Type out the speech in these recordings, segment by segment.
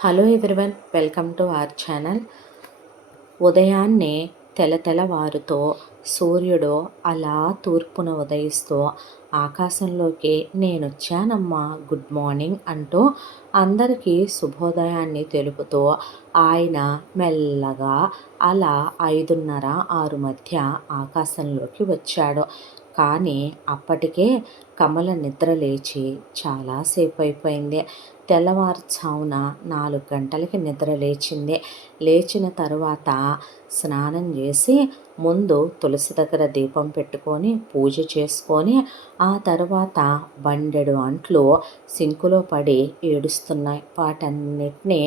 Hello everyone, welcome to our channel. ఉదయాన్నే తెల్లవారుతో సూర్యుడు అలా తూర్పున ఉదయిస్తూ ఆకాశంలోకి నేనొచ్చానమ్మా, గుడ్ మార్నింగ్ అంటూ అందరికీ శుభోదయాన్ని తెలుపుతూ ఆయన మెల్లగా అలా 5:30, 6 మధ్య ఆకాశంలోకి వచ్చాడు. కానీ అప్పటికే కమల నిద్ర లేచి చాలాసేపు అయిపోయింది. తెల్లవారుజామున 4 గంటలకి నిద్ర లేచింది. లేచిన తరువాత స్నానం చేసి ముందు తులసి దగ్గర దీపం పెట్టుకొని పూజ చేసుకొని ఆ తర్వాత బండెడు అంట్లు సింకులో పడి ఏడుస్తున్నాయి. వాటన్నిటినీ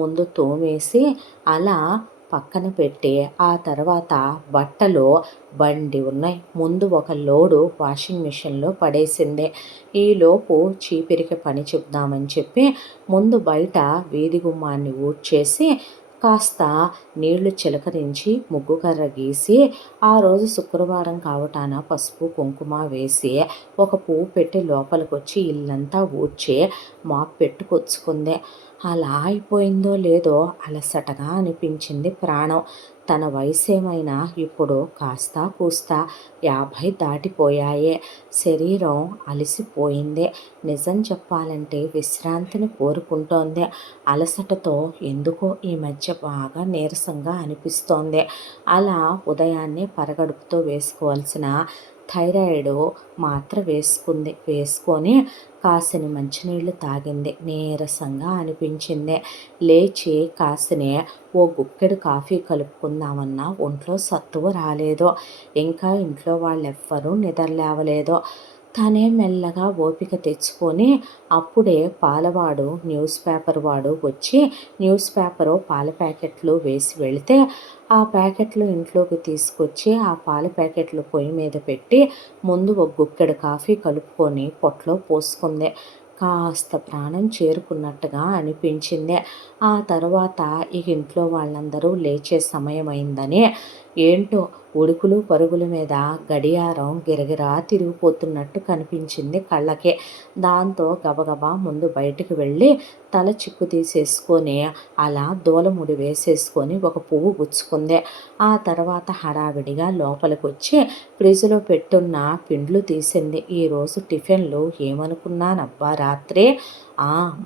ముందు తోమేసి అలా పక్కన పెట్టి ఆ తర్వాత బట్టలు బండి ఉన్నాయి. ముందు ఒక లోడు వాషింగ్ మిషన్లో పడేసింది. ఈలోపు చీపిరికి పని చెప్దామని చెప్పి ముందు బయట వీధి గుమ్మాన్ని ఊడ్చేసి కాస్త నీళ్లు చిలకరించి ముగ్గు కర్ర గీసి ఆ రోజు శుక్రవారం కావటాన పసుపు కుంకుమ వేసి ఒక పువ్వు పెట్టి లోపలికి వచ్చి ఇల్లంతా ఊడ్చి మాప్ పెట్టుకొచ్చుకుంది. అలా అయిపోయిందో లేదో అలసటగా అనిపించింది ప్రాణం. తన వయసేమైనా ఇప్పుడు కాస్త కూస్తా 50 దాటిపోయాయే. శరీరం అలసిపోయింది. నిజం చెప్పాలంటే విశ్రాంతిని కోరుకుంటోంది. అలసటతో ఎందుకో ఈ మధ్య బాగా నీరసంగా అనిపిస్తోంది. అలా ఉదయాన్నే పరగడుపుతో వేసుకోవాల్సిన థైరాయిడ్ మాత్ర వేసుకొని కాసిని మంచినీళ్ళు తాగింది. నీరసంగా అనిపించింది. లేచి కాసిని ఓ గుక్కెడు కాఫీ కలుపుకుందామన్నా ఒంట్లో సత్తువ రాలేదు. ఇంకా ఇంట్లో వాళ్ళెవ్వరూ నిద్రలేవలేదు. తనే మెల్లగా ఓపిక తెచ్చుకొని అప్పుడే పాలవాడు న్యూస్ పేపర్ వాడు వచ్చి న్యూస్ పేపరు పాల ప్యాకెట్లు వేసి వెళితే ఆ ప్యాకెట్లు ఇంట్లోకి తీసుకొచ్చి ఆ పాల ప్యాకెట్లు పొయ్యి మీద పెట్టి ముందు ఒక గుక్కెడు కాఫీ కలుపుకొని పొట్లో పోసుకుంది. కాస్త ప్రాణం చేరుకున్నట్టుగా అనిపించింది. ఆ తర్వాత ఇక ఇంట్లో వాళ్ళందరూ లేచే సమయం అయిందని ఏంటో ఉడుకులు పరుగుల మీద గడియారం గిరగిరా తిరిగిపోతున్నట్టు కనిపించింది కళ్ళకి. దాంతో గబగబా ముందు బయటికి వెళ్ళి తల చిక్కు తీసేసుకొని అలా దూలముడి వేసేసుకొని ఒక పువ్వు గుచ్చుకుంది. ఆ తర్వాత హడావిడిగా లోపలికి వచ్చి ఫ్రిడ్జ్లో పెట్టున్న పిండ్లు తీసింది. ఈరోజు టిఫిన్లు ఏమనుకున్నానబ్బా రాత్రి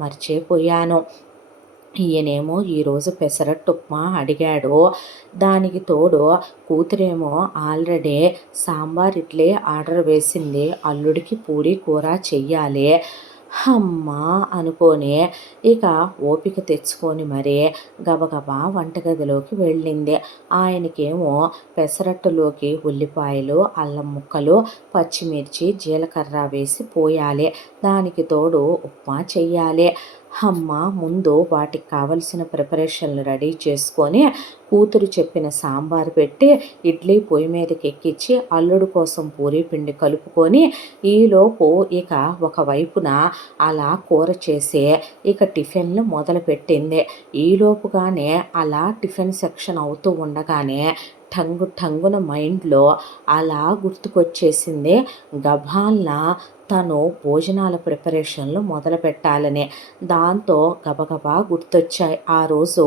మర్చిపోయాను. ఈయనేమో ఈరోజు పెసరట్టు ఉప్మా అడిగాడు. దానికి తోడు కూతురేమో ఆల్రెడీ సాంబార్ ఇడ్లీ ఆర్డర్ వేసింది. అల్లుడికి పూడి కూర చెయ్యాలి. అమ్మా అనుకొని ఇక ఓపిక తెచ్చుకొని మరీ గబగబా వంటగదిలోకి వెళ్ళింది. ఆయనకేమో పెసరట్టులోకి ఉల్లిపాయలు, అల్లం ముక్కలు, పచ్చిమిర్చి, జీలకర్ర వేసి పోయాలి. దానికి తోడు ఉప్మా చెయ్యాలి. ముందు వాటికి కావలసిన ప్రిపరేషన్లు రెడీ చేసుకొని కూతురు చెప్పిన సాంబార్ పెట్టి ఇడ్లీ పొయ్యి మీదకి ఎక్కించి అల్లుడు కోసం పూరీ పిండి కలుపుకొని ఈలోపు ఇక ఒకవైపున అలా కూర చేసి ఇక టిఫిన్లు మొదలుపెట్టింది. ఈలోపుగానే అలా టిఫిన్ సెక్షన్ అవుతూ ఉండగానే టంగున మైండ్లో అలా గుర్తుకొచ్చేసింది గభాల్న తను భోజనాల ప్రిపరేషన్లు మొదలు పెట్టాలని. దాంతో గబగబా గుర్తొచ్చాయి. ఆ రోజు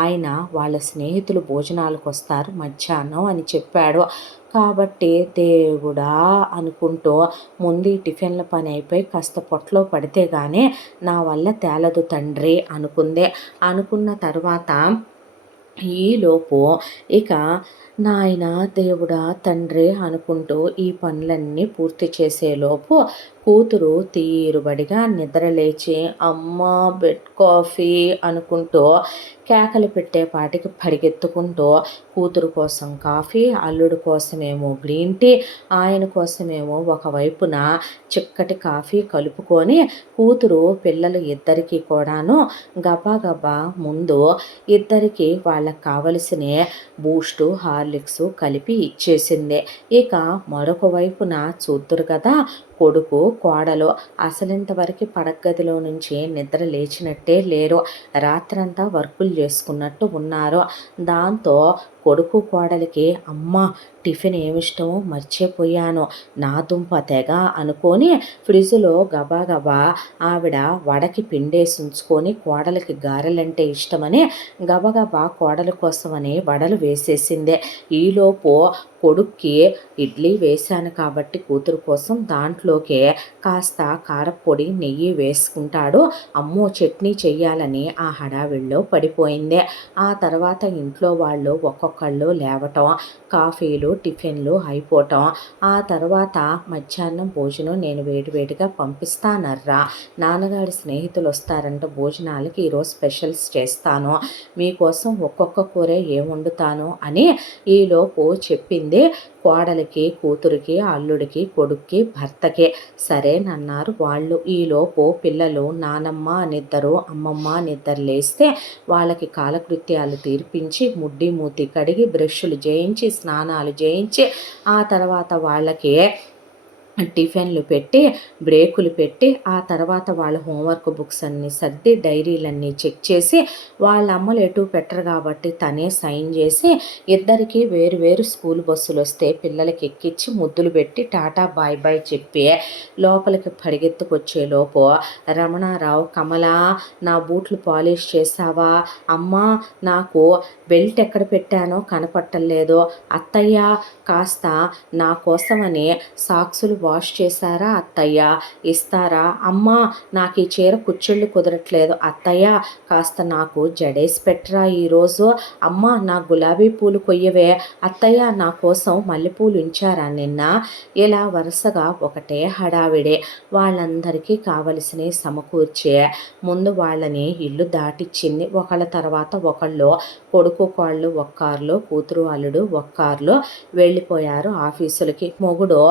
ఆయన వాళ్ళ స్నేహితులు భోజనాలకు వస్తారు మధ్యాహ్నం అని చెప్పాడు. కాబట్టి దేవుడా అనుకుంటూ ముందు టిఫిన్ల పని అయిపోయి కాస్త పొట్లో పడితే కానీ నా వల్ల తేలదు తండ్రి అనుకుంది. అనుకున్న తర్వాత ఈలోపు ఇక నాయన దేవుడా తండ్రి అనుకుంటూ ఈ పనులన్నీ పూర్తి చేసేలోపు కూతురు తీరుబడిగా నిద్రలేచి అమ్మ బెడ్ కాఫీ అనుకుంటూ కేకలు పెట్టేపాటికి పరిగెత్తుకుంటూ కూతురు కోసం కాఫీ, అల్లుడు కోసమేమో గ్రీన్ టీ, ఆయన కోసమేమో ఒకవైపున చిక్కటి కాఫీ కలుపుకొని కూతురు పిల్లలు ఇద్దరికీ కూడాను గబగబా ముందు ఇద్దరికి వాళ్ళకి కావలసిన బూస్టు, హార్లిక్స్ కలిపి ఇచ్చేసింది. ఇక మరొక వైపున చూద్దురు కదా కొడుకు కోడలు అసలింతవరకు పడగదిలో నుంచి నిద్ర లేచినట్టే లేరు. రాత్రంతా వర్కులు చేసుకున్నట్టు ఉన్నారు. దాంతో కొడుకు కోడలికి అమ్మ టిఫిన్ ఏమిష్టమో మర్చిపోయాను, నా దుంప తెగ అనుకొని ఫ్రిడ్జ్లో గబా ఆవిడ వడకి పిండేసి ఉంచుకొని కోడలికి గారెలంటే ఇష్టమని గబగబా కోడలి కోసమని వడలు వేసేసిందే. ఈలోపు కొడుక్కి ఇడ్లీ వేశాను కాబట్టి కూతురు కోసం దాంట్లోకే కాస్త కారప్పొడి నెయ్యి వేసుకుంటాడు. అమ్మో చట్నీ చెయ్యాలని ఆ హడావిడిలో పడిపోయిందే. ఆ తర్వాత ఇంట్లో వాళ్ళు ఒక్కొక్కళ్ళు లేవటం, కాఫీలు టిఫిన్లు అయిపోవటం. ఆ తర్వాత మధ్యాహ్నం భోజనం నేను వేడివేడిగా పంపిస్తానర్రా, నాన్నగారి స్నేహితులు వస్తారంట భోజనాలకి, ఈరోజు స్పెషల్స్ చేస్తాను, మీకోసం ఒక్కొక్క కూర ఏం వండుతాను అని ఈలోపు చెప్పింది కోడలికి, కూతురికి, అల్లుడికి, కొడుక్కి, భర్తకి. సరేనన్నారు వాళ్ళు. ఈలోపు పిల్లలు నానమ్మ నిద్దరు, అమ్మమ్మ నిద్ర లేస్తే వాళ్ళకి కాలకృత్యాలు తీర్పించి ముడ్డి మూతి కడిగి బ్రష్లు చేయించి స్నానాలు చేయించి ఆ తర్వాత వాళ్ళకి టిఫిన్లు పెట్టి బ్రేకులు పెట్టి ఆ తర్వాత వాళ్ళ హోంవర్క్ బుక్స్ అన్నీ సర్ది డైరీలన్నీ చెక్ చేసి వాళ్ళ అమ్మలు ఎటు పెట్టరు కాబట్టి తనే సైన్ చేసి ఇద్దరికి వేరు వేరు స్కూల్ బస్సులు వస్తే పిల్లలకి ఎక్కించి ముద్దులు పెట్టి టాటా బాయ్ బాయ్ చెప్పి లోపలికి పరిగెత్తుకొచ్చేలోపు రమణారావు, కమల నా బూట్లు పాలిష్ చేసావా, అమ్మ నాకు బెల్ట్ ఎక్కడ పెట్టానో కనపట్టలేదు, అత్తయ్య కాస్త నా కోసమని సాక్సులు వాష్ చేశారా అత్తయ్య, ఇస్తారా, అమ్మ నాకు ఈ చీర కుచ్చిళ్ళు కుదరట్లేదు అత్తయ్య కాస్త నాకు జడేసి పెట్టరా ఈరోజు, అమ్మ నా గులాబీ పూలు కొయ్యవే అత్తయ్య, నా కోసం మల్లెపూలు ఉంచారా నిన్న. ఇలా వరుసగా ఒకటే హడావిడే. వాళ్ళందరికీ కావలసినవి సమకూర్చే ముందు వాళ్ళని ఇల్లు దాటిచ్చింది. ఒకళ్ళ తర్వాత ఒకళ్ళు, కొడుకు కోళ్ళు ఒక కారులో, కూతురు అల్లుడు ఒక కారులో వెళ్ళిపోయారు ఆఫీసులకి. మొగుడు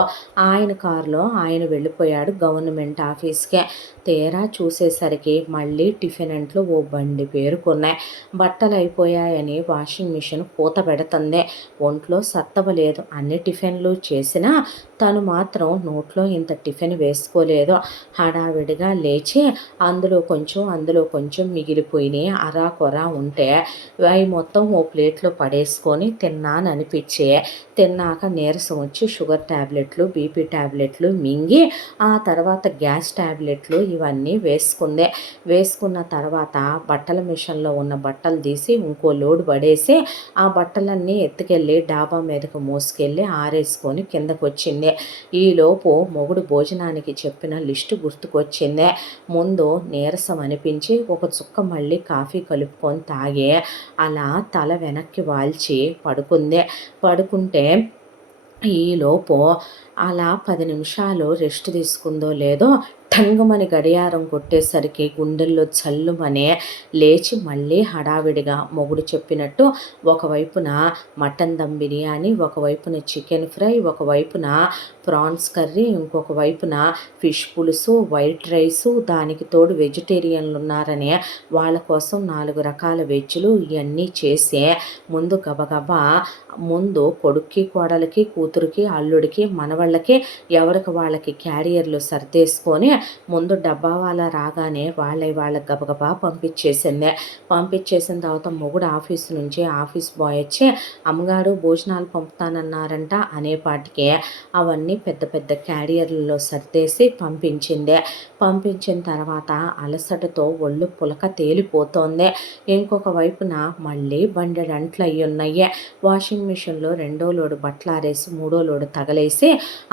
ఆయన కారులో ఆయన వెళ్ళిపోయాడు గవర్నమెంట్ ఆఫీస్కే. తీరా చూసేసరికి మళ్ళీ టిఫిన్ అంట్లు ఓ బండి పేరుకున్నాయి. బట్టలు అయిపోయాయని వాషింగ్ మిషన్ పూత పెడుతుంది. ఒంట్లో సత్తవలేదు. అన్ని టిఫిన్లు చేసినా తను మాత్రం నోట్లో ఇంత టిఫిన్ వేసుకోలేదు. హడావిడిగా లేచి అందులో కొంచెం మిగిలిపోయినాయి అరాకొరా ఉంటే అవి మొత్తం ఓ ప్లేట్లో పడేసుకొని తిన్నాననిపించే. తిన్నాక నీరసం వచ్చి షుగర్ ట్యాబ్లెట్లు, బీపీ ట్యాబ్లెట్లు మింగి ఆ తర్వాత గ్యాస్ ట్యాబ్లెట్లు ఇవన్నీ వేసుకున్న తర్వాత బట్టల మిషన్లో ఉన్న బట్టలు తీసి ఇంకో లోడు పడేసి ఆ బట్టలన్నీ ఎత్తుకెళ్ళి డాబా మీదకు మోసుకెళ్ళి ఆరేసుకొని కిందకు వచ్చింది. ఈలోపు మొగుడు భోజనానికి చెప్పిన లిస్టు గుర్తుకొచ్చిందే. ముందు నీరసం అనిపించి ఒక చుక్క మళ్ళీ కాఫీ కలుపుకొని తాగి అలా తల వెనక్కి వాల్చి పడుకుంటే ఈలోపు అలా 10 నిమిషాలు రెస్ట్ తీసుకుందో లేదో ఠంగుమని గడియారం కొట్టేసరికి గుండెల్లో చల్లుమని లేచి మళ్ళీ హడావిడిగా మొగుడు చెప్పినట్టు ఒకవైపున మటన్ దమ్ బిర్యానీ, ఒకవైపున చికెన్ ఫ్రై, ఒకవైపున ప్రాన్స్ కర్రీ, ఇంకొక వైపున ఫిష్ పులుసు, వైట్ రైసు, దానికి తోడు వెజిటేరియన్లు ఉన్నారని వాళ్ళ కోసం 4 రకాల వెజ్లు ఇవన్నీ చేసి ముందు కొడుక్కి, కోడలికి, కూతురికి, అల్లుడికి, మనవళ్ళకి ఎవరికి వాళ్ళకి క్యారియర్లు సర్దేసుకొని ముందు డబ్బా వాళ్ళ రాగానే వాళ్ళకి గబగబా పంపించేసిన తర్వాత మొగుడు ఆఫీస్ నుంచి ఆఫీస్ బాయ్ వచ్చి అమ్మగారు భోజనాలు పంపుతానన్నారంట అనేపాటికి అవన్నీ పెద్ద పెద్ద క్యారియర్లలో సర్దేసి పంపించిన తర్వాత అలసటతో ఒళ్ళు పులక తేలిపోతోంది. ఇంకొక వైపున మళ్ళీ బండెడంట్లు అయ్యున్నాయి. వాషింగ్ మిషన్లో 2వ లోడు బట్టలు ఆరేసి 3వ లోడు తగలేసి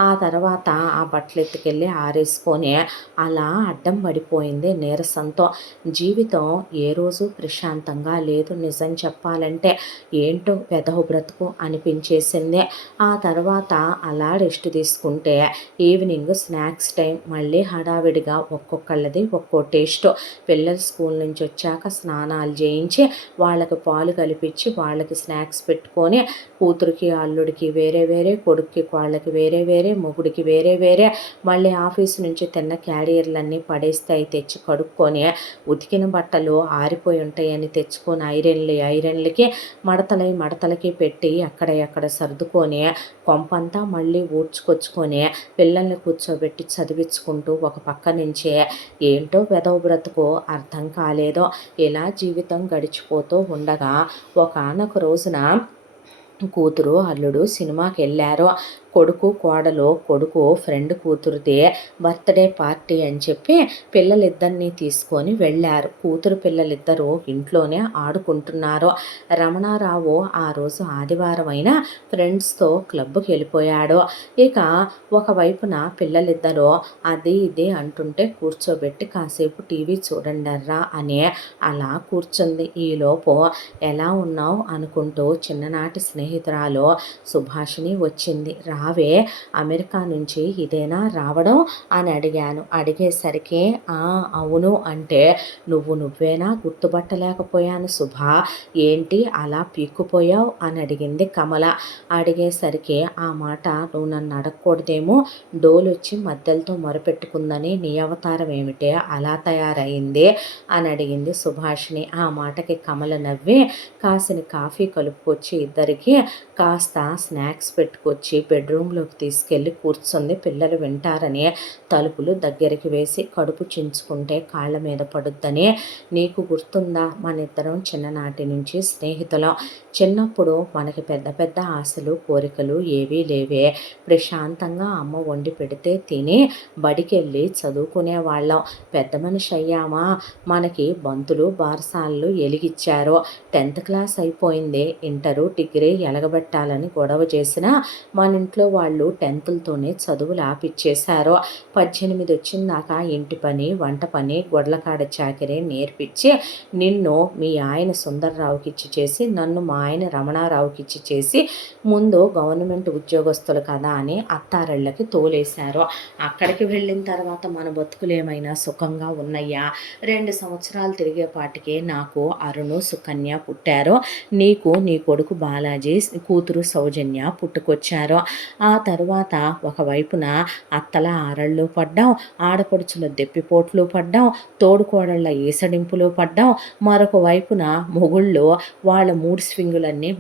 ఆ తర్వాత ఆ బట్టలు ఎత్తుకెళ్ళి ఆరేసుకొని అలా అడ్డం పడిపోయింది నీరసంతో. జీవితం ఏ రోజు ప్రశాంతంగా లేదు. నిజం చెప్పాలంటే ఏంటో వెధవ బ్రతుకు అనిపించేసింది. ఆ తర్వాత అలా రెస్ట్ తీసుకుంటే ఈవినింగ్ స్నాక్స్ టైం మళ్ళీ హడావిడిగా ఒక్కొక్కళ్ళది ఒక్కో టేస్ట్. పిల్లలు స్కూల్ నుంచి వచ్చాక స్నానాలు చేయించి వాళ్ళకి పాలు కలిపించి వాళ్ళకి స్నాక్స్ పెట్టుకొని కూతురికి అల్లుడికి వేరే వేరే, కొడుక్కి వాళ్ళకి వేరే వేరే, మొగుడికి వేరే వేరే, మళ్ళీ ఆఫీసు నుంచి తిన్న క్యారియర్లన్నీ పడేస్తే అవి తెచ్చి కడుక్కొని ఉతికిన బట్టలు ఆరిపోయి ఉంటాయని తెచ్చుకొని ఐరన్లకి మడతలకి పెట్టి ఎక్కడ సర్దుకొని కొంపంతా మళ్ళీ ఊడ్చుకొచ్చుకొని పిల్లల్ని కూర్చోబెట్టి చదివించుకుంటూ ఒక పక్క నుంచే ఏంటో వెధవ బ్రతుకు అర్థం కాలేదో ఇలా జీవితం గడిచిపోతూ ఉండగా ఒకానొక రోజున కూతురు, అల్లుడు సినిమాకెళ్లారు. కొడుకు ఫ్రెండ్ కూతురిది బర్త్‌డే పార్టీ అని చెప్పి పిల్లలిద్దరిని తీసుకొని వెళ్ళారు. కూతురు పిల్లలిద్దరూ ఇంట్లోనే ఆడుకుంటున్నారు. రమణారావు ఆ రోజు ఆదివారం అయినా ఫ్రెండ్స్‌తో క్లబ్‌కెళ్ళిపోయాడు. ఇక ఒకవైపున పిల్లలిద్దరూ అది ఇది అంటుంటే కూర్చోబెట్టి కాసేపు టీవీ చూడండర్రా అని అలా కూర్చుంది. ఈలోపు ఎలా ఉన్నావు అనుకుంటూ చిన్ననాటి స్నేహితురాలు సుభాషిణి వచ్చింది. రావే, అమెరికా నుంచి ఇదేనా రావడం అని అడిగాను. అడిగేసరికి ఆ అవును అంటే, నువ్వేనా గుర్తుపట్టలేకపోయాను సుభా, ఏంటి అలా పీక్కుపోయావు అని అడిగింది కమల. అడిగేసరికి ఆ మాట నువ్వు నన్ను అడగకూడదేమో, డోలొచ్చి మద్దెలతో మొరపెట్టుకుందని నీ అవతారం ఏమిటే అలా తయారైంది అని అడిగింది సుభాషిణి. ఆ మాటకి కమల నవ్వి కాసిన కాఫీ కలుపుకొచ్చి ఇద్దరికి కాస్త స్నాక్స్ పెట్టుకొచ్చి బెడ్రూమ్లోకి తీసుకెళ్ళి కూర్చుంది. పిల్లలు వింటారని తలుపులు దగ్గరికి వేసి కడుపు చించుకుంటే కాళ్ళ మీద పడుద్దని. నీకు గుర్తుందా, మనిద్దరం చిన్ననాటి నుంచి స్నేహితులం. చిన్నప్పుడు మనకి పెద్ద పెద్ద ఆశలు కోరికలు ఏవీ లేవే. ప్రశాంతంగా అమ్మ వండి పెడితే తిని బడికెళ్ళి చదువుకునేవాళ్ళం. పెద్ద మనిషి అయ్యామా, మనకి బంతులు బారసాలలు ఎలిగిచ్చారు. 10th క్లాస్ అయిపోయింది, ఇంటరు డిగ్రీ ఎలగబెట్టాలని గొడవ చేసినా మన ఇంట్లో వాళ్ళు 10థ్‌లతోనే చదువులు ఆపిచ్చేశారు. 18 వచ్చిందాక ఇంటి పని, వంట పని, గొడ్లకాడ చాకిరీ నేర్పించి నిన్ను మీ ఆయన సుందర్రావుకిచ్చి చేసి, నన్ను మా ఆయన రమణారావుకిచ్చి చేసి, ముందు గవర్నమెంట్ ఉద్యోగస్తులు కదా అని అత్తారిళ్ళకి తోలేశారు. అక్కడికి వెళ్ళిన తర్వాత మన బతుకులేమైనా సుఖంగా ఉన్నాయా? 2 సంవత్సరాలు తిరిగేపాటికి నాకు అరుణు, సుకన్య పుట్టారు. నీకు నీ కొడుకు బాలాజీ, కూతురు సౌజన్య పుట్టుకొచ్చారు. ఆ తరువాత ఒకవైపున అత్తల ఆరళ్ళు పడ్డాం, ఆడపడుచుల దెప్పిపోట్లు పడ్డాం, తోడుకోడళ్ళ ఈసడింపులు పడ్డాం. మరొక వైపున మొగుళ్ళు వాళ్ళ మూడ్ స్వింగులన్నీ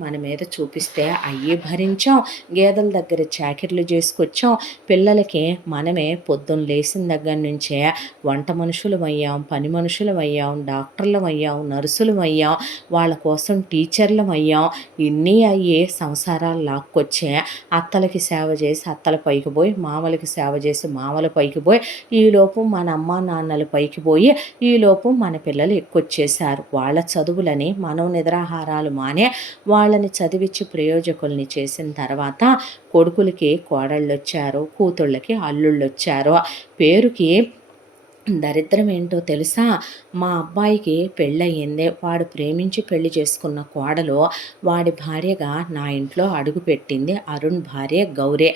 మన మీద చూపిస్తే అయ్యి భరించాం. గేదెల దగ్గర చాకిర్లు చేసుకొచ్చాం. పిల్లలకి మనమే పొద్దున్న లేచిన దగ్గర నుంచే వంట మనుషులమయ్యాం, పని మనుషులమయ్యాం, డాక్టర్లమయ్యాం, నర్సులమయ్యాం, వాళ్ళ కోసం టీచర్లమయ్యాం. ఇన్ని అయ్యి సంసారాలు లాక్కొచ్చే అత్తలకి సేవ చేసి అత్తల పైకి పోయి, మామలకి సేవ చేసి మామల పైకి పోయి, ఈలోపు మన అమ్మ నాన్నల పైకి పోయి, ఈలోపు మన పిల్లలు ఎక్కొచ్చేశారు. వాళ్ళ చదువులని మనం నిద్రాహారాలు మానే వాళ్ళని చదివించి ప్రయోజకుల్ని చేసిన తర్వాత కొడుకులకి కోడళ్ళొచ్చారు, కూతుళ్ళకి అల్లుళ్ళొచ్చారు. పేరుకి దరిద్రం ఏంటో తెలుసా? మా అబ్బాయికి పెళ్ళయింది. వాడు ప్రేమించి పెళ్లి చేసుకున్న కోడలు వాడి భార్యగా నా ఇంట్లో అడుగుపెట్టింది. అరుణ్ భార్య గౌరీ.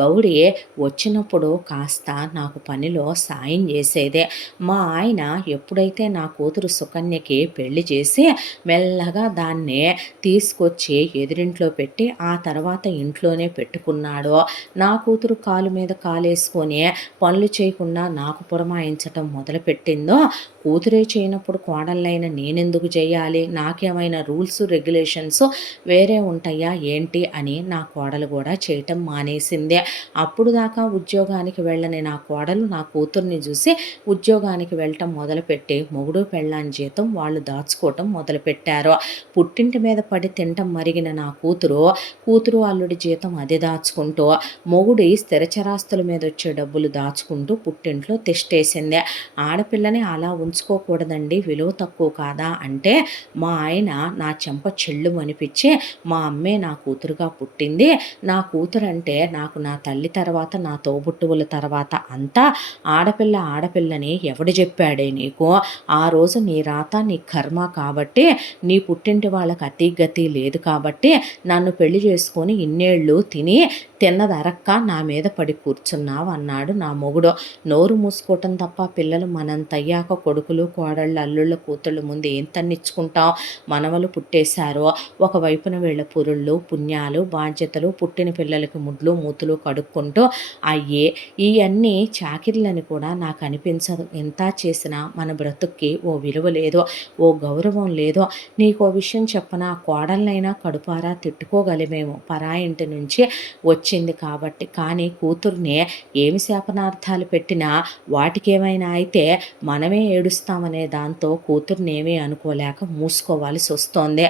గౌరీ వచ్చినప్పుడు కాస్త నాకు పనిలో సాయం చేసేదే. మా ఆయన ఎప్పుడైతే నా కూతురు సుకన్యకి పెళ్లి చేసి మెల్లగా దాన్ని తీసుకొచ్చి ఎదురింట్లో పెట్టి ఆ తర్వాత ఇంట్లోనే పెట్టుకున్నాడో, నా కూతురు కాలు మీద కాలేసుకొని పనులు చేయకుండా నాకు పురమాయించటం మొదలుపెట్టిందో, కూతురే చేయనప్పుడు కోడళ్ళైన నేనెందుకు చేయాలి, నాకేమైనా రూల్స్ రెగ్యులేషన్స్ వేరే ఉంటాయా ఏంటి అని నా కోడలు కూడా చేయటం మానేసిందే. అప్పుడు దాకా ఉద్యోగానికి వెళ్ళని నా కోడలు నా కూతుర్ని చూసి ఉద్యోగానికి వెళ్ళటం మొదలుపెట్టి మొగుడు పెళ్ళాం జీతం వాళ్ళు దాచుకోవటం మొదలుపెట్టారు. పుట్టింటి మీద పడి తింటం మరిగిన నా కూతురు అల్లుడి జీతం అది దాచుకుంటూ, మొగుడి స్థిరచరాస్తుల మీద వచ్చే డబ్బులు దాచుకుంటూ పుట్టింట్లో తిష్టేసిందే. ఆడపిల్లని అలా ఉంచుకోకూడదండి, విలువ తక్కువ కాదా అంటే, మా ఆయన నా చెంప చెళ్ళు అనిపించి మా అమ్మే నా కూతురుగా పుట్టింది, నా కూతురంటే నాకు నా తల్లి తర్వాత నా తోబుట్టువుల తర్వాత అంతా, ఆడపిల్లని ఎవడు చెప్పాడే నీకు? ఆ రోజు నీ రాత నీ కర్మ కాబట్టి, నీ పుట్టింటి వాళ్ళకి అతి గతి లేదు కాబట్టి నన్ను పెళ్లి చేసుకొని ఇన్నేళ్ళు తిన్నదరక్క నా మీద పడి కూర్చున్నావు అన్నాడు నా మొగుడు. నోరు మూసుకోవటం తప్ప పిల్లలు మనంతయ్యాక కొడుకులు కోడళ్ళు అల్లుళ్ళ కూతుళ్ళ ముందు ఏం తన్నిచ్చుకుంటాం? మనవలు పుట్టేశారు, ఒకవైపున వీళ్ళ పురుళ్ళు పుణ్యాలు బాధ్యతలు, పుట్టిన పిల్లలకి ముడ్లు మూతులు కడుక్కుంటూ అయ్యే ఇవన్నీ చాకిర్లని కూడా నాకు అనిపించదు. ఎంత చేసినా మన బ్రతుక్కి ఓ విలువ లేదో, ఓ గౌరవం లేదో. నీకో విషయం చెప్పనా? కోడలనైనా కడుపారా తిట్టుకోగలిమేమో, పరాయింటి నుంచి వచ్చింది కాబట్టి. కానీ కూతుర్ని ఏమి శాపనార్థాలు పెట్టినా వాటికేమైనా అయితే మనమే ఏడుస్తాం. చదివిస్తామనే దాంతో కూతుర్నేమీ అనుకోలేక మూసుకోవాల్సి వస్తోంది.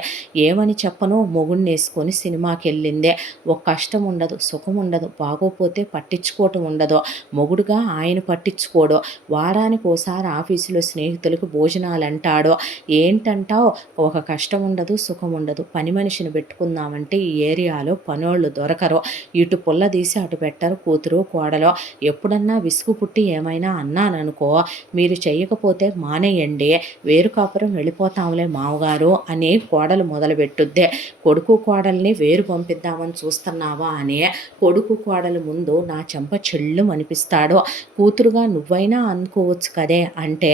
ఏమని చెప్పను, మొగుడినేసుకొని సినిమాకెళ్ళిందే. ఒక కష్టం ఉండదు, సుఖం ఉండదు, బాగోపోతే పట్టించుకోవటం ఉండదు. మొగుడుగా ఆయన పట్టించుకోడు. వారానికోసారి ఆఫీసులో స్నేహితులకు భోజనాలంటాడు. ఏంటంటావు, ఒక కష్టం ఉండదు, సుఖం ఉండదు. పని మనిషిని పెట్టుకుందామంటే ఈ ఏరియాలో పనోళ్ళు దొరకరు. ఇటు పుల్ల తీసి అటు పెట్టరు కూతురు కోడలో. ఎప్పుడన్నా విసుగు పుట్టి ఏమైనా అన్నాననుకో, మీరు చెయ్యకపోతే మానేయండి, వేరు కాపురం వెళ్ళిపోతాంలే మావగారు అని కోడలు మొదలుపెట్టుద్దే. కొడుకు కోడల్ని వేరు పంపిద్దామని చూస్తున్నావా అని కొడుకు కోడలు ముందు నా చెంప చెళ్ళు అనిపిస్తాడు. కూతురుగా నువ్వైనా అందుకోవచ్చు కదే అంటే,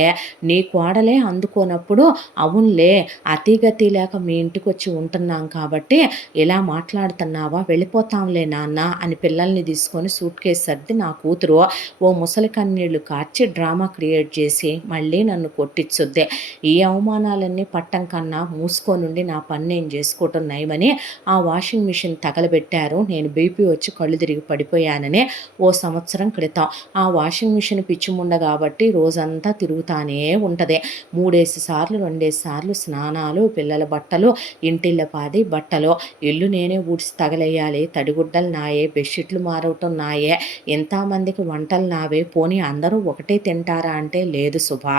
నీ కోడలే అందుకోనప్పుడు అవునులే అతిగతి లేక మీ ఇంటికొచ్చి ఉంటున్నాం కాబట్టి ఇలా మాట్లాడుతున్నావా, వెళ్ళిపోతాంలే నాన్న అని పిల్లల్ని తీసుకొని సూట్ కేసు సర్ది నా కూతురు ఓ ముసలి కన్నీళ్లు కార్చి డ్రామా క్రియేట్ చేసి మళ్ళీ నన్ను కొట్టించుద్దే. ఈ అవమానాలన్నీ పట్టం కన్నా మూసుకోనుండి నా పని నేను చేసుకోవటం నయమని ఆ వాషింగ్ మిషన్ తగలబెట్టారు. నేను బీపీ వచ్చి కళ్ళు తిరిగి పడిపోయానని ఓ సంవత్సరం క్రితం. ఆ వాషింగ్ మిషన్ పిచ్చిముండ కాబట్టి రోజంతా తిరుగుతానే ఉంటుంది. 3 సార్లు 2 సార్లు స్నానాలు, పిల్లల బట్టలు, ఇంటిల్లపాది బట్టలు, ఇల్లు నేనే ఊడ్చి తగలేయాలి, తడిగుడ్డలు నాయే, బెడ్షీట్లు మారవటం నాయే, ఎంతమందికి వంటలు నావే. పోనీ అందరూ ఒకటే తింటారా అంటే లేదు శుభా.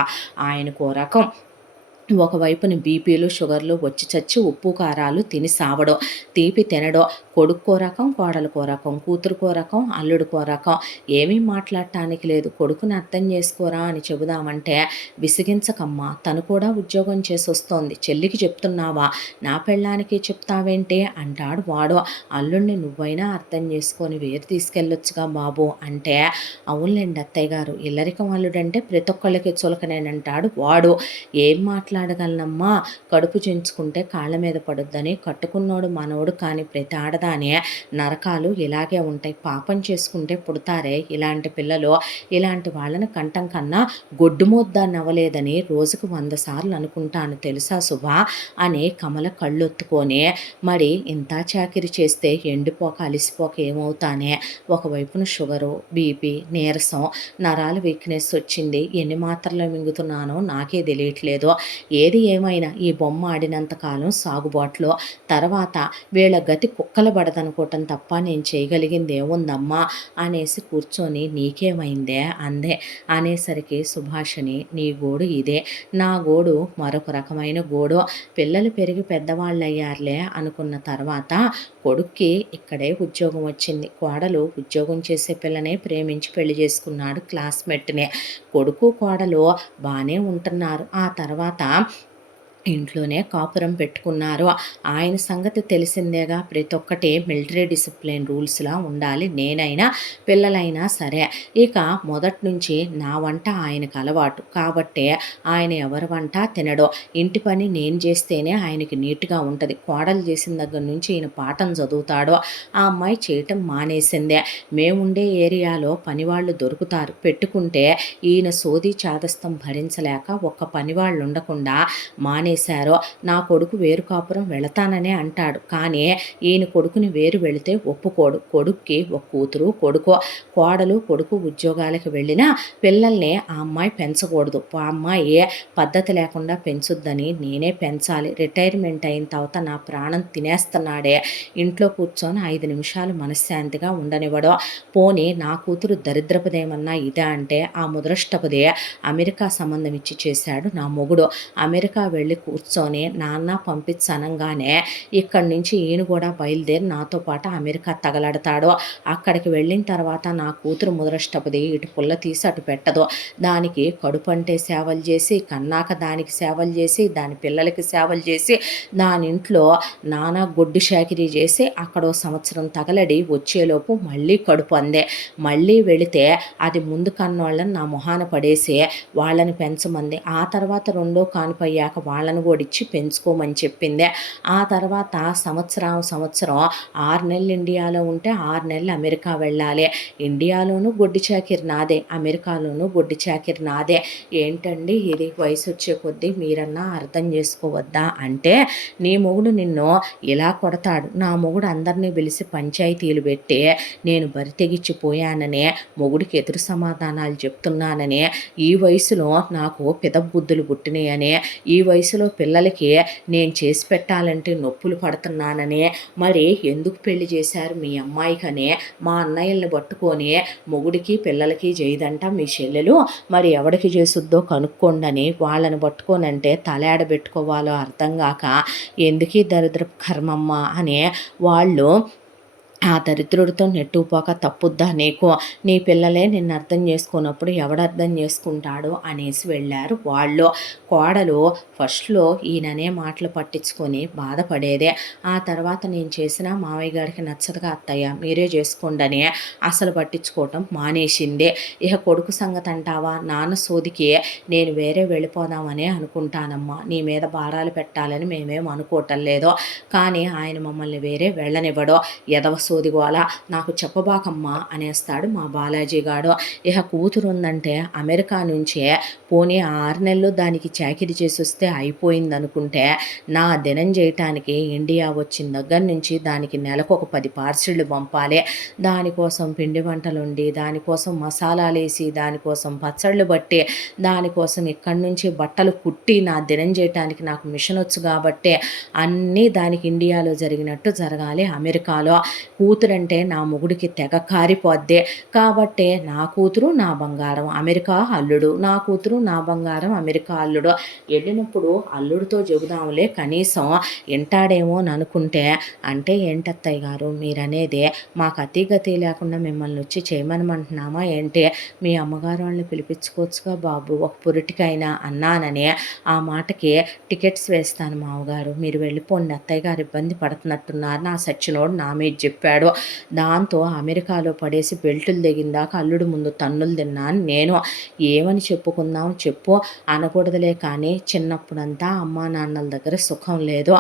ఆయనకో రకం, ఒకవైపున బీపీలు షుగర్లు వచ్చి చచ్చి ఉప్పు కారాలు తిని సావడం, తీపి తినడం. కొడుక్కో రకం, కోడలుకో రకం, కూతురుకో రకం, అల్లుడికో రకం. ఏమీ మాట్లాడటానికి లేదు. కొడుకుని అర్థం చేసుకోరా అని చెబుదామంటే విసిగించకమ్మా, తను కూడా ఉద్యోగం చేసి వస్తోంది, చెల్లికి చెప్తున్నావా, నా పెళ్ళానికి చెప్తావేంటి అంటాడు వాడు. అల్లుడిని నువ్వైనా అర్థం చేసుకొని వేరు తీసుకెళ్ళొచ్చుగా బాబు అంటే, అవునులేండి అత్తయ్య గారు, ఇల్లరికం అల్లుడంటే ప్రతి ఒక్కళ్ళకి చులకనేనంటాడు వాడు. ఏం మాట్లాడగలనమ్మా, కడుపు చించుకుంటే కాళ్ళ మీద పడుద్దని కట్టుకున్నోడు మనోడు కాని ప్రతి ఆడదాని నరకాలు ఇలాగే ఉంటాయి. పాపం చేసుకుంటే పుడతారే ఇలాంటి పిల్లలు. ఇలాంటి వాళ్ళని కంఠం కన్నా గొడ్డుమొద్ద నవ్వలేదని రోజుకు 100 సార్లు అనుకుంటాను తెలుసా శుభా అని కమల కళ్ళొత్తుకొని, మరి ఇంత చాకిరి చేస్తే ఎండిపోక అలిసిపోక ఏమవుతానే, ఒకవైపున షుగరు, బీపీ, నీరసం, నరాల వీక్నెస్ వచ్చింది. ఎన్ని మాత్రలు మింగుతున్నానో నాకే తెలియట్లేదు. ఏది ఏమైనా ఈ బొమ్మ ఆడినంత కాలం సాగుబాటులో, తర్వాత వీళ్ళ గతి కుక్కల పడదనుకోవటం తప్ప నేను చేయగలిగింది ఏముందమ్మా అనేసి కూర్చొని, నీకేమైందే అందే. అనేసరికి సుభాషిణి, నీ గోడు ఇదే, నా గోడు మరొక రకమైన గోడు. పిల్లలు పెరిగి పెద్దవాళ్ళయ్యారులే అనుకున్న తర్వాత కొడుక్కి ఇక్కడే ఉద్యోగం వచ్చింది. కోడలు ఉద్యోగం చేసే పిల్లనే ప్రేమించి పెళ్లి చేసుకున్నాడు, క్లాస్మేట్నే. కొడుకు కోడలు బాగానే ఉంటున్నారు. ఆ తర్వాత ఇంట్లోనే కాపురం పెట్టుకున్నారు. ఆయన సంగతి తెలిసిందేగా, ప్రతి ఒక్కటి మిలిటరీ డిసిప్లిన్ రూల్స్లా ఉండాలి, నేనైనా పిల్లలైనా సరే. ఇక మొదటి నుంచి నా వంట ఆయనకు అలవాటు కాబట్టే ఆయన ఎవరి వంట తినడు. ఇంటి పని నేను చేస్తేనే ఆయనకి నీట్గా ఉంటుంది. కోడలు చేసిన దగ్గర నుంచి ఈయన పాఠం చదువుతాడు. ఆ అమ్మాయి చేయటం మానేసిందే. మేముండే ఏరియాలో పనివాళ్ళు దొరుకుతారు, పెట్టుకుంటే ఈయన సోది చాదస్తం భరించలేక ఒక్క పనివాళ్ళు ఉండకుండా మానేశారో. నా కొడుకు వేరు కాపురం వెళతాననే అంటాడు, కానీ ఈయన కొడుకుని వేరు వెళితే ఒప్పుకోడు. కొడుక్కి ఒక కూతురు కొడుకు, కోడలు కొడుకు ఉద్యోగాలకు వెళ్ళినా పిల్లల్ని ఆ అమ్మాయి పెంచకూడదు, ఆ అమ్మాయి పద్ధతి లేకుండా పెంచుద్దని నేనే పెంచాలి. రిటైర్మెంట్ అయిన తర్వాత నా ప్రాణం తినేస్తున్నాడే, ఇంట్లో కూర్చొని 5 నిమిషాలు మనశ్శాంతిగా ఉండనివ్వడం. పోనీ నా కూతురు దరిద్రపదేమన్నా ఇదే అంటే, ఆ ముదృష్టపదే అమెరికా సంబంధం ఇచ్చి చేశాడు నా మొగుడు. అమెరికా వెళ్ళి కూర్చొని నాన్న పంపించనంగానే ఇక్కడి నుంచి ఈయన కూడా బయలుదేరి నాతో పాటు అమెరికా తగలడతాడు. అక్కడికి వెళ్ళిన తర్వాత నా కూతురు ముదరష్టపది ఇటు పుల్ల తీసి అటు పెట్టదు. దానికి కడుపు అంటే సేవలు చేసి, కన్నాక దానికి సేవలు చేసి, దాని పిల్లలకి సేవలు చేసి, దాని ఇంట్లో నానా గొడ్డు షాకిరీ చేసి అక్కడో సంవత్సరం తగలడి వచ్చేలోపు మళ్ళీ కడుపు అందే. మళ్ళీ వెళితే అది ముందు కన్నోళ్ళని నా మొహాన పడేసి వాళ్ళని పెంచమంది. ఆ తర్వాత రెండో కానుపయ్యాక వాళ్ళని పిల్లని ఓడిచ్చి పెంచుకోమని చెప్పింది. ఆ తర్వాత సంవత్సరం 6 నెలలు ఇండియాలో ఉంటే 6 నెలలు అమెరికా వెళ్ళాలి. ఇండియాలోనూ గొడ్డు చాకిరి నాదే, అమెరికాలోనూ గొడ్డు చాకిరి నాదే. ఏంటండి ఇది, వయసొచ్చే కొద్దీ మీరన్నా అర్థం చేసుకోవద్దా అంటే, నీ మొగుడు నిన్ను ఇలా కొడతాడు, నా మొగుడు అందరినీ పిలిచి పంచాయతీలు పెట్టి నేను బరితెగించిపోయానని మొగుడికి ఎదురు సమాధానాలు చెప్తున్నానని, ఈ వయసులో నాకు పిదబుద్ధులు పుట్టినాయని, ఈ వయసులో పిల్లలకి నేను చేసి పెట్టాలంటే నొప్పులు పడుతున్నానని, మరి ఎందుకు పెళ్లి చేశారు మీ అమ్మాయికని మా అన్నయ్యల్ని పట్టుకొని, మొగుడికి పిల్లలకి చేయదంట మీ చెల్లెలు, మరి ఎవడికి చేసుద్దో కనుక్కోండని వాళ్ళని పట్టుకోనంటే తలేడబెట్టుకోవాలో అర్థం కాక, ఎందుకీ దరిద్రపు కర్మమ్మ అని వాళ్ళు ఆ దరిద్రుడితో నెట్టుకుపోక తప్పుద్దా నీకు, నీ పిల్లలే నిన్ను అర్థం చేసుకున్నప్పుడు ఎవడు అర్థం చేసుకుంటాడు అనేసి వెళ్ళారు వాళ్ళు. కోడలు ఫస్ట్లో ఈయననే మాటలు పట్టించుకొని బాధపడేదే. ఆ తర్వాత నేను చేసిన మావయ్య గారికి నచ్చదుగా అత్తయ్య, మీరే చేసుకోండి అసలు పట్టించుకోవటం మానేసింది. ఇక కొడుకు సంగతి అంటావా, నాన్న సోదికి నేను వేరే వెళ్ళిపోదామనే అనుకుంటానమ్మా, నీ మీద భారాలు పెట్టాలని మేమేం అనుకోవటం లేదు, కానీ ఆయన మమ్మల్ని వేరే వెళ్ళనివ్వడో, ఎదవ సోదిగోల, నాకు చెప్పబాకమ్మా అనేస్తాడు మా బాలాజీ గాడు. ఇక కూతురు ఉందంటే అమెరికా నుంచే పోనీ 6 నెలలు దానికి చాకిరి చేసి వస్తే అయిపోయింది అనుకుంటే, నా దినం చేయటానికి ఇండియా వచ్చిన దగ్గర నుంచి దానికి నెలకు ఒక 10 పార్సిళ్ళు పంపాలి, దానికోసం పిండి వంటలు వండి, దానికోసం మసాలాలు వేసి, దానికోసం పచ్చళ్ళు బట్టి, దానికోసం ఇక్కడి నుంచి బట్టలు కుట్టి నా దినం చేయటానికి నాకు మిషన్ వచ్చు కాబట్టి అన్నీ దానికి ఇండియాలో జరిగినట్టు జరగాలి అమెరికాలో. కూతురంటే నా మొగుడికి తెగ కారిపోద్ది కాబట్టి నా కూతురు నా బంగారం అమెరికా అల్లుడు, నా కూతురు నా బంగారం అమెరికా అల్లుడు, వెళ్ళినప్పుడు అల్లుడితో చెబుదాంలే కనీసం వింటాడేమో అని అనుకుంటే, అంటే ఏంటత్తయ్య గారు మీరనేదే, మాకు అతిగతి లేకుండా మిమ్మల్ని వచ్చి చేయమనమంటున్నామా ఏంటి, మీ అమ్మగారు వాళ్ళని పిలిపించుకోవచ్చుగా బాబు ఒక పురిటికైనా అన్నానని, ఆ మాటకి టికెట్స్ వేస్తాను మావగారు, మీరు వెళ్ళిపోండి, అత్తయ్య గారు ఇబ్బంది పడుతున్నట్టున్నారు, నా సచ్చినోడు నా మీద చెప్పాడు, దాంతో అమెరికాలో పడేసి బెల్టులు దిగిందాక అల్లుడు ముందు తన్నులు తిన్నాను నేను, ఏమని చెప్పుకుందాం చెప్పు, అనకూడదులే కానీ చిన్నప్పుడంతా అమ్మా నాన్నల దగ్గర సుఖం లేదు,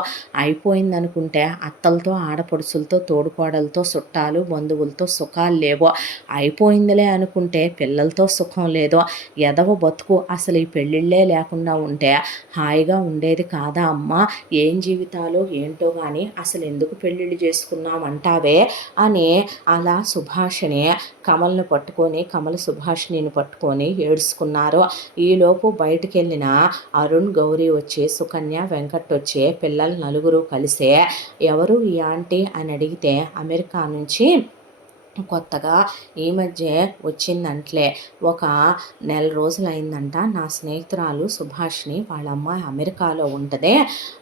అయిపోయిందనుకుంటే అత్తలతో ఆడపడుచులతో తోడుకోడలతో చుట్టాలు బంధువులతో సుఖాలు లేవు, అయిపోయిందిలే అనుకుంటే పిల్లలతో సుఖం లేదు, ఎదవ బతుకు, అసలు ఈ పెళ్ళిళ్ళే లేకుండా ఉంటే హాయిగా ఉండేది కాదా అమ్మా, ఏం జీవితాలు ఏంటో కానీ అసలు ఎందుకు పెళ్ళిళ్ళు చేసుకున్నాం అంటావే అని అలా సుభాషిణి కమల్ని పట్టుకొని, కమల సుభాషిణిని పట్టుకొని ఏడుచుకున్నారు. ఈలోపు బయటికి వెళ్ళిన అరుణ్ గౌరీ వచ్చి, సుకన్య వెంకట్ వచ్చి పిల్లలు నలుగురు కలిసే, ఎవరు ఈ ఆంటీ అని అడిగితే, అమెరికా నుంచి కొత్తగా ఈ మధ్య వచ్చిందంట్లే, ఒక నెల రోజులు అయిందంట, నా స్నేహితురాలు సుభాష్ని వాళ్ళ అమ్మాయి అమెరికాలో ఉంటుంది,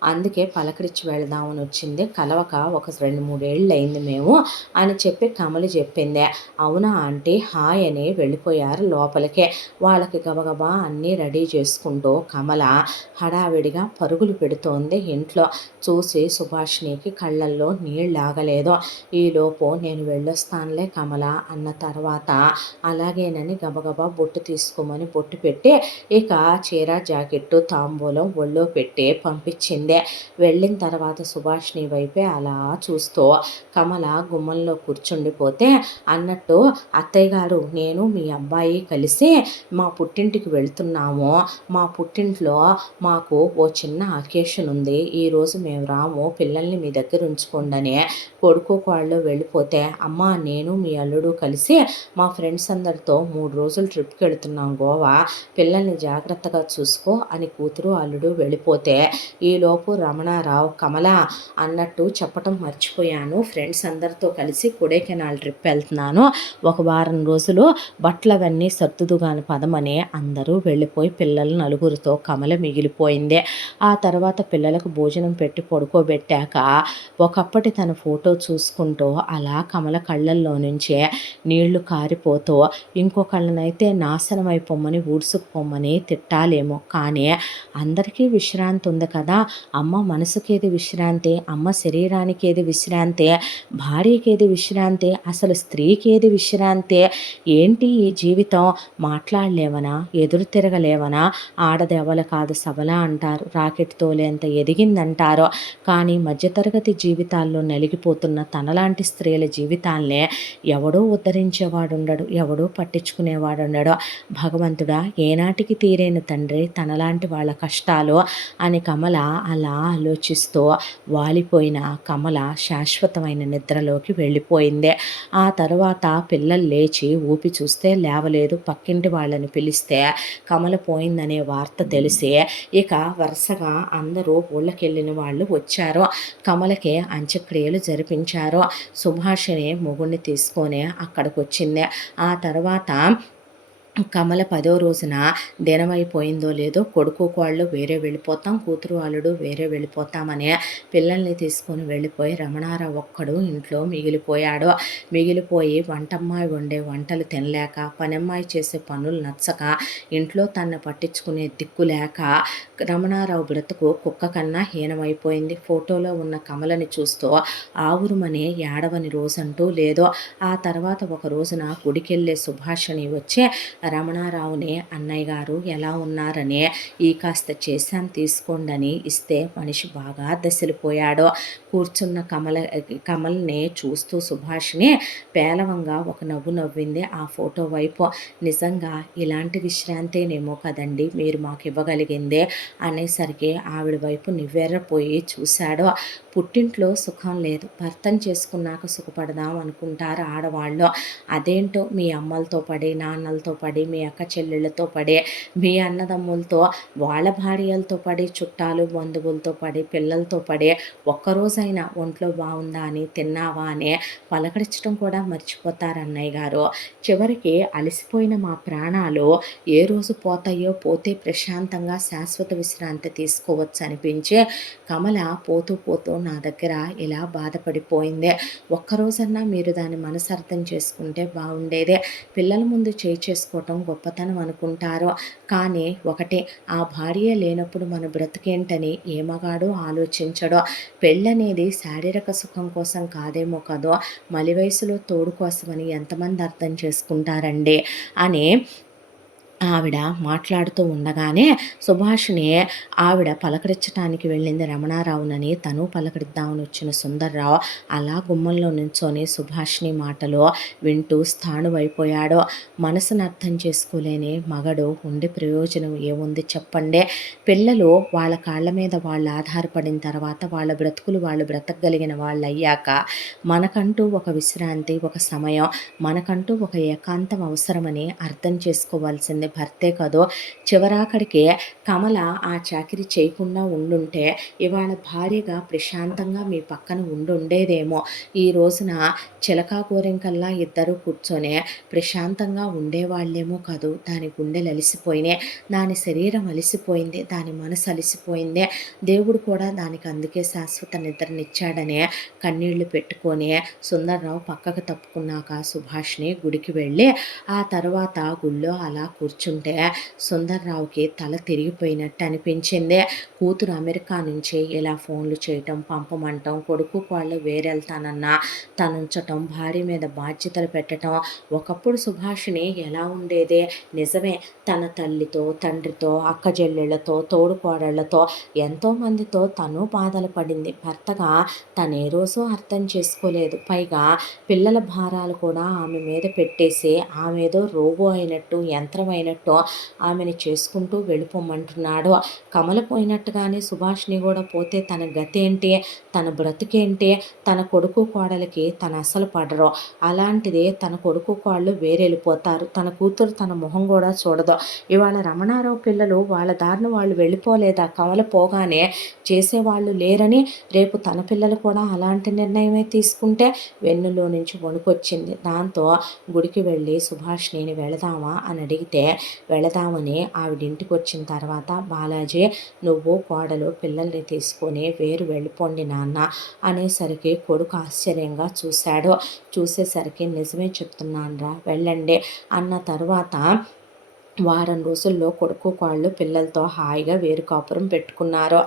అందుకే పలకరించి వెళదామని వచ్చింది, కలవక ఒక 2-3 ఏళ్ళు అయింది మేము అని చెప్పి కమలి చెప్పింది. అవునా ఆంటీ, హాయ్ అని వెళ్ళిపోయారు లోపలికే. వాళ్ళకి గబగబా అన్నీ రెడీ చేసుకుంటూ కమల హడావిడిగా పరుగులు పెడుతోంది ఇంట్లో. చూసి సుభాష్నికి కళ్ళల్లో నీళ్ళు ఆగలేదు. ఈలోపు నేను వెళ్ళొస్తానులే కమల అన్న తర్వాత, అలాగేనని గబగబా బొట్టు తీసుకోమని బొట్టు పెట్టి, ఇక చీర జాకెట్టు తాంబూలం ఒళ్ళో పెట్టి పంపించింది. వెళ్ళిన తర్వాత సుభాష్ని వైపే అలా చూస్తూ కమల గుమ్మంలో కూర్చుండిపోతే, అన్నట్టు అత్తయ్య గారు నేను మీ అబ్బాయి కలిసి మా పుట్టింటికి వెళ్తున్నాము, మా పుట్టింట్లో మాకు ఓ చిన్న అకేషన్ ఉంది, ఈరోజు మేము రాము, పిల్లల్ని మీ దగ్గర ఉంచుకోండి అని కొడుకు కోళ్ళు వెళ్ళిపోతే, అమ్మ నేను మీ అల్లుడు కలిసి మా ఫ్రెండ్స్ అందరితో 3 రోజులు ట్రిప్కి వెళుతున్నాం గోవా, పిల్లల్ని జాగ్రత్తగా చూసుకో అని కూతురు అల్లుడు వెళ్ళిపోతే, ఈలోపు రమణారావు కమల అన్నట్టు చెప్పటం మర్చిపోయాను, ఫ్రెండ్స్ అందరితో కలిసి కొడైకెనాల్ ట్రిప్ వెళ్తున్నాను, ఒక వారం రోజులు బట్టలు అవన్నీ సర్దుదుగాని పదమని అందరూ వెళ్ళిపోయి పిల్లలు నలుగురితో కమల మిగిలిపోయింది. ఆ తర్వాత పిల్లలకు భోజనం పెట్టి పడుకోబెట్టాక ఒకప్పటి తన ఫోటో చూసుకుంటూ అలా కమల కళ్ళల్లోని నుంచే నీళ్లు కారిపోతూ ఇంకొకళ్ళనైతే నాశనం అయిపోమ్మని ఊడ్చుకుపోమ్మని తిట్టాలేమో, కానీ అందరికీ విశ్రాంతి ఉంది కదా. అమ్మ మనసుకేది విశ్రాంతి, అమ్మ శరీరానికి ఏది విశ్రాంతి, భార్యకేది విశ్రాంతి, అసలు స్త్రీకేది విశ్రాంతి, ఏంటి ఈ జీవితం, మాట్లాడలేవనా, ఎదురు తిరగలేవనా, ఆడదెవల కాదు సబల అంటారు, రాకెట్ తోలేంత ఎదిగిందంటారు. కానీ మధ్యతరగతి జీవితాల్లో నలిగిపోతున్న తనలాంటి స్త్రీల జీవితాల్నే ఎవడూ ఉద్ధరించేవాడుండడు, ఎవడూ పట్టించుకునేవాడుండడు. భగవంతుడా, ఏనాటికి తీరేను తండ్రి తనలాంటి వాళ్ళ కష్టాలు అని కమల అలా ఆలోచిస్తూ వాలిపోయిన కమల శాశ్వతమైన నిద్రలోకి వెళ్ళిపోయింది. ఆ తర్వాత పిల్లలు లేచి ఊపి చూస్తే లేవలేదు. పక్కింటి వాళ్ళని పిలిస్తే కమల పోయిందనే వార్త తెలిసి ఇక వరుసగా అందరూ ఊళ్ళకెళ్ళిన వాళ్ళు వచ్చారు. కమలకి అంత్యక్రియలు జరిపించారు. సుభాషిణి మొగుడిని తీసుకొని అక్కడికి వచ్చింది. ఆ తర్వాత కమల 10వ రోజున దినమైపోయిందో లేదో కొడుకు కోళ్ళు వేరే వెళ్ళిపోతాం, కూతురు అల్లుడు వేరే వెళ్ళిపోతామని పిల్లల్ని తీసుకొని వెళ్ళిపోయి రమణారావు ఒక్కడు ఇంట్లో మిగిలిపోయాడు. మిగిలిపోయి వంటమ్మాయి వండే వంటలు తినలేక, పనమ్మాయి చేసే పనులు నచ్చక, ఇంట్లో తన్ను పట్టించుకునే దిక్కు లేక రమణారావు బ్రతుకు కుక్క కన్నా హీనమైపోయింది. ఫోటోలో ఉన్న కమలని చూస్తూ ఆవురుమని ఏడవని రోజంటూ లేదో. ఆ తర్వాత ఒక రోజున గుడికెళ్ళే సుభాషిణి వచ్చి రమణారావుని అన్నయ్య గారు ఎలా ఉన్నారని ఈ కాస్త చేశాను తీసుకోండని ఇస్తే మనిషి బాగా దశలిపోయాడు. కూర్చున్న కమల్ని చూస్తూ సుభాషిణి పేలవంగా ఒక నవ్వు నవ్వింది ఆ ఫోటో వైపు. నిజంగా ఇలాంటి విశ్రాంతేనేమో కదండి మీరు మాకు ఇవ్వగలిగిందే అనేసరికి ఆవిడ వైపు నివ్వెర్రపోయి చూశాడు. పుట్టింట్లో సుఖం లేదు, భర్తను చేసుకున్నాక సుఖపడదాం అనుకుంటారు ఆడవాళ్ళు. అదేంటో మీ అమ్మలతో పడి, నాన్నలతో పడి, మీ అక్క చెల్లెళ్ళతో పడి, మీ అన్నదమ్ములతో, వాళ్ళ భార్యలతో పడి, చుట్టాలు బంధువులతో పడి, పిల్లలతో పడి, ఒక్కరోజైనా ఒంట్లో బాగుందా అని, తిన్నావా అని పలకరించడం కూడా మర్చిపోతారు అన్నయ్య గారు. చివరికి అలసిపోయిన మా ప్రాణాలు ఏ రోజు పోతాయో, పోతే ప్రశాంతంగా శాశ్వత విశ్రాంతి తీసుకోవచ్చు అనిపించి కమల పోతూ పోతూ నా దగ్గర ఇలా బాధపడిపోయింది. ఒక్కరోజన్నా మీరు దాన్ని మనసర్థం చేసుకుంటే బాగుండేదే. పిల్లల ముందు చేసుకోవటం గొప్పతనం అనుకుంటారు, కానీ ఒకటే, ఆ భార్య లేనప్పుడు మన బ్రతికేంటని ఏ మగాడు ఆలోచించడో. పెళ్ళనేది శారీరక సుఖం కోసం కాదేమో కదో, మలి వయసులో తోడు కోసమని ఎంతమంది అర్థం చేసుకుంటారండి అని ఆవిడ మాట్లాడుతూ ఉండగానే సుభాషిణి ఆవిడ పలకరించడానికి వెళ్ళింది రమణారావునని తను పలకరిద్దామని వచ్చిన సుందర్రావు అలా గుమ్మంలో నుంచొని సుభాషిణి మాటలు వింటూ స్థాణువైపోయాడు. మనసును అర్థం చేసుకోలేని మగడు ఉండి ప్రయోజనం ఏముంది చెప్పండి. పిల్లలు వాళ్ళ కాళ్ళ మీద వాళ్ళు ఆధారపడిన తర్వాత వాళ్ళ బ్రతుకులు వాళ్ళు బ్రతకగలిగిన వాళ్ళు అయ్యాక మనకంటూ ఒక విశ్రాంతి, ఒక సమయం, మనకంటూ ఒక ఏకాంతం అవసరమని అర్థం చేసుకోవాల్సింది భర్తే కదో. చివరాఖరికి కమల ఆ చాకిరీ చేయకుండా ఉండుంటే ఇవాళ భార్యగా ప్రశాంతంగా మీ పక్కన ఉండుండేదేమో. ఈ రోజున చిలకా గోరింకల్లా ఇద్దరు కూర్చొని ప్రశాంతంగా ఉండేవాళ్ళేమో కదూ. దాని గుండెలు అలిసిపోయినాయి, దాని శరీరం అలిసిపోయింది, దాని మనసు అలిసిపోయింది. దేవుడు కూడా దానికి అందుకే శాశ్వత నిద్రనిచ్చాడనే కన్నీళ్లు పెట్టుకొని సుందర్రావు పక్కకు తప్పుకున్నాక సుభాష్ని గుడికి వెళ్ళి ఆ తర్వాత గుళ్ళో అలా కూర్చుంటే సుందర్రావుకి తల తిరిగిపోయినట్టు అనిపించింది. కూతురు అమెరికా నుంచి ఇలా ఫోన్లు చేయటం, పంపమంటం, కొడుకు వాళ్ళు వేరెళ్తానన్నా తనుంచటం, భార్య మీద బాధ్యతలు పెట్టడం. ఒకప్పుడు సుభాషిణి ఎలా ఉండేదే, నిజమే, తన తల్లితో, తండ్రితో, అక్క చెల్లెళ్లతో, తోడుకోడళ్లతో, ఎంతోమందితో తను బాధలు పడింది. భర్తగా తను ఏ రోజు అర్థం చేసుకోలేదు. పైగా పిల్లల భారాలు కూడా ఆమె మీద పెట్టేసి ఆమె ఏదో రోబో అయినట్టు, యంత్రం అయినట్టు ఆమెను చేసుకుంటూ వెళ్ళిపోమంటున్నాడు. కమల పోయినట్టుగానే సుభాష్ని కూడా పోతే తన గతేంటి, తన బ్రతికేంటి, తన కొడుకు కోడలికి తన అసలు పడరు. అలాంటిది తన కొడుకు కోళ్ళు వేరెళ్ళిపోతారు, తన కూతురు తన మొహం కూడా చూడదు. ఇవాళ రమణారావు పిల్లలు వాళ్ళ దారిన వాళ్ళు వెళ్ళిపోలేదా, కమల పోగానే చేసేవాళ్ళు లేరని రేపు తన పిల్లలు కూడా అలాంటి నిర్ణయమే తీసుకుంటే వెన్నులో నుంచి వణుకొచ్చింది. దాంతో గుడికి వెళ్ళి సుభాష్ని వెళదామా అని అడిగితే వెళదామని ఆవిడింటికొచ్చిన తర్వాత, బాలాజీ నువ్వు కోడలు పిల్లల్ని తీసుకొని వేరు వెళ్ళిపోండి నాన్న అనేసరికి కొడుకు ఆశ్చర్యంగా చూశాడు. చూసేసరికి నిజమే చెప్తున్నానురా వెళ్ళండి అన్న తర్వాత వారం రోజుల్లో కొడుకు కోడలు పిల్లలతో హాయిగా వేరు కాపురం పెట్టుకున్నారు.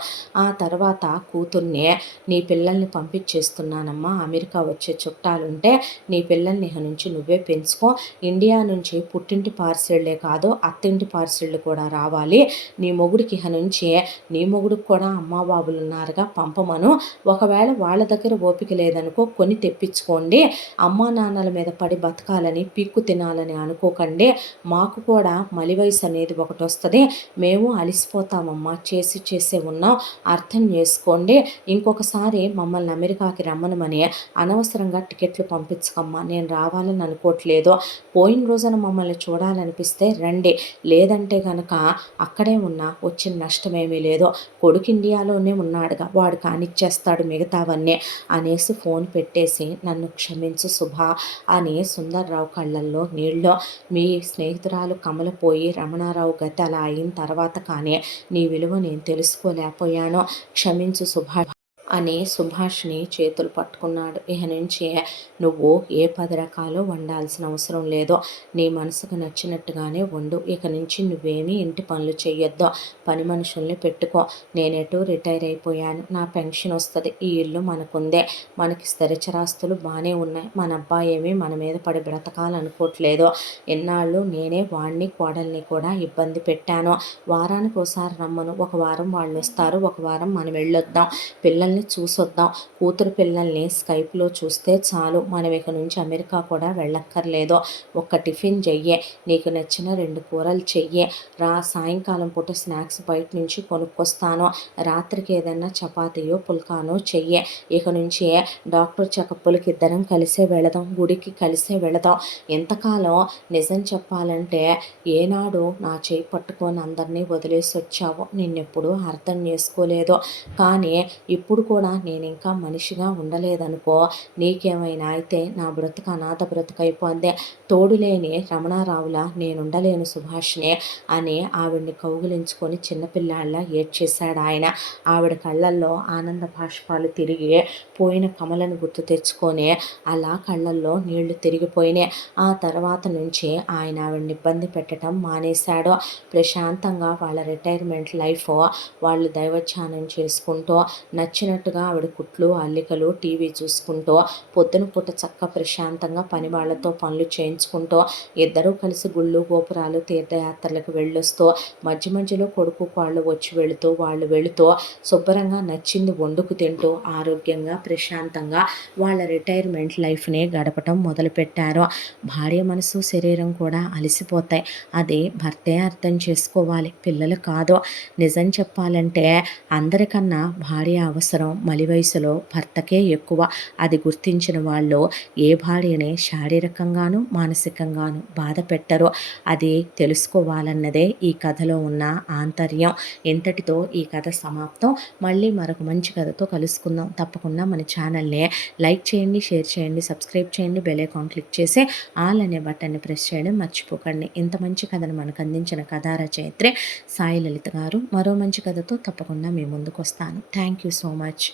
ఆ తర్వాత కూతుర్ని నీ పిల్లల్ని పంపించేస్తున్నానమ్మా, అమెరికా వచ్చే చుట్టాలుంటే నీ పిల్లల్ని ఇక నుంచి నువ్వే పెంచుకో, ఇండియా నుంచి పుట్టింటి పార్సిళ్ళే కాదు అత్తింటి పార్సిళ్ళు కూడా రావాలి, నీ మొగుడికి ఇక నుంచి నీ మొగుడికి కూడా అమ్మా బాబులు ఉన్నారుగా పంపమను, ఒకవేళ వాళ్ళ దగ్గర ఓపిక లేదనుకో కొని తెప్పించుకోండి, అమ్మా నాన్నల మీద పడి బతకాలని పీక్కు తినాలని అనుకోకండి, మాకు కూడా మలి వయసు అనేది ఒకటి వస్తుంది, మేము అలిసిపోతామమ్మా, చేసే ఉన్నాం, అర్థం చేసుకోండి, ఇంకొకసారి మమ్మల్ని అమెరికాకి రమ్మనమని అనవసరంగా టికెట్లు పంపించకమ్మా, నేను రావాలని అనుకోవట్లేదు, పోయిన రోజున మమ్మల్ని చూడాలనిపిస్తే రండి, లేదంటే కనుక అక్కడే ఉన్నా వచ్చిన నష్టమేమీ లేదు, కొడుకు ఇండియాలోనే ఉన్నాడుగా వాడు కానిచ్చేస్తాడు మిగతావన్నీ అనేసి ఫోన్ పెట్టేసి నన్ను క్షమించు శుభ అని సుందర్రావు కళ్ళల్లో నీళ్ళు, మీ స్నేహితురాలు కమలపోయి రమణారావు గతి అలా అయిన తర్వాత కానీ నీ విలువ నేను తెలుసుకోలేకపోయాను, క్షమించు సుభాష్ అని సుభాష్ని చేతులు పట్టుకున్నాడు. ఇక నుంచి నువ్వు ఏ 10 రకాలు వండాల్సిన అవసరం లేదు, నీ మనసుకు నచ్చినట్టుగానే వండు, ఇక నుంచి నువ్వేమీ ఇంటి పనులు చెయ్యొద్దు, పని మనుషుల్ని పెట్టుకో, నేనెటూ రిటైర్ అయిపోయాను, నా పెన్షన్ వస్తుంది, ఈ ఇల్లు మనకుందే, మనకి స్థిరచరాస్తులు బాగానే ఉన్నాయి, మన అబ్బాయి ఏమీ మన మీద పడి బ్రతకాలనుకోవట్లేదు, ఎన్నాళ్ళు నేనే వాడిని కోడల్ని కూడా ఇబ్బంది పెట్టాను, వారానికి ఒకసారి రమ్మను, ఒక వారం వాళ్ళు వస్తారు, ఒక వారం మనం వెళ్ళొద్దాం, పిల్లల్ని చూసొద్దాం, కూతురు పిల్లల్ని స్కైప్లో చూస్తే చాలు, మనం ఇక నుంచి అమెరికా కూడా వెళ్ళక్కర్లేదు, ఒక్క టిఫిన్ చెయ్యే, నీకు నచ్చిన 2 కూరలు చెయ్యే, సాయంకాలం పూట స్నాక్స్ బయట నుంచి కొనుక్కొస్తాను, రాత్రికి ఏదైనా చపాతీయో పుల్కానో చెయ్యే, ఇక నుంచి డాక్టర్ చెకప్పులకి ఇద్దరం కలిసే వెళదాం, గుడికి కలిసే వెళదాం, ఎంతకాలం నిజం చెప్పాలంటే ఏనాడు నా చేయి పట్టుకొని అందరినీ వదిలేసి వచ్చావో నిన్నెప్పుడూ అర్థం చేసుకోలేదు, కానీ ఇప్పుడు కూడా నేను ఇంకా మనిషిగా ఉండలేదనుకో, నీకేమైనా అయితే నా బ్రతుకు అనాథ బ్రతుకైపోద్ది, తోడులేని రమణారావులా నేనుండలేను సుభాష్ని అని ఆవిడ్ని కౌగిలించుకొని చిన్నపిల్లాళ్ళ ఏడ్చేశాడు ఆయన. ఆవిడ కళ్ళల్లో ఆనంద బాష్పాలు తిరిగి పోయిన కమలను గుర్తు తెచ్చుకొని అలా కళ్ళల్లో నీళ్లు తిరిగిపోయినాయి. ఆ తర్వాత నుంచి ఆయన ఆవిడని ఇబ్బంది పెట్టడం మానేశాడు. ప్రశాంతంగా వాళ్ళ రిటైర్మెంట్ లైఫ్ వాళ్ళు దైవధ్యానం చేసుకుంటూ నచ్చినట్టుగా ఆవిడ కుట్లు అల్లికలు టీవీ చూసుకుంటూ పొద్దున పూట చక్క ప్రశాంతంగా పని వాళ్ళతో పనులు చేయించుకుంటూ ఇద్దరూ కలిసి గుళ్ళు గోపురాలు తీర్థయాత్రలకు వెళ్ళొస్తూ మధ్య మధ్యలో కొడుకు వాళ్ళు వచ్చి వెళుతూ వాళ్ళు వెళుతూ శుభ్రంగా నచ్చింది వండుకు తింటూ ఆరోగ్యంగా ప్రశాంతంగా వాళ్ళ రిటైర్మెంట్ లైఫ్ని గడపటం మొదలుపెట్టారు. భార్య మనసు శరీరం కూడా అలసిపోతాయి, అది భర్తే అర్థం చేసుకోవాలి, పిల్లలు కాదు. నిజం చెప్పాలంటే అందరికన్నా భార్య అవసరం మలి వయసులో భర్తకే ఎక్కువ, అది గుర్తించిన వాళ్ళు ఏ భార్యని శారీరకంగాను మానసికంగాను బాధ పెట్టరు, అది తెలుసుకోవాలన్నదే ఈ కథలో ఉన్న ఆంతర్యం. ఇంతటితో ఈ కథ సమాప్తం. మళ్ళీ మరొక మంచి కథతో కలుసుకుందాం. తప్పకుండా మన ఛానల్ని లైక్ చేయండి, షేర్ చేయండి, సబ్స్క్రైబ్ చేయండి, బెల్ ఐకాన్ క్లిక్ చేసి ఆల్ అనే బటన్ని ప్రెస్ చేయడం మర్చిపోకండి. ఇంత మంచి కథను మనకు అందించిన కథా రచయిత్రి సాయి లలిత గారు. మరో మంచి కథతో తప్పకుండా మీ ముందుకు వస్తాను. Thank you so much.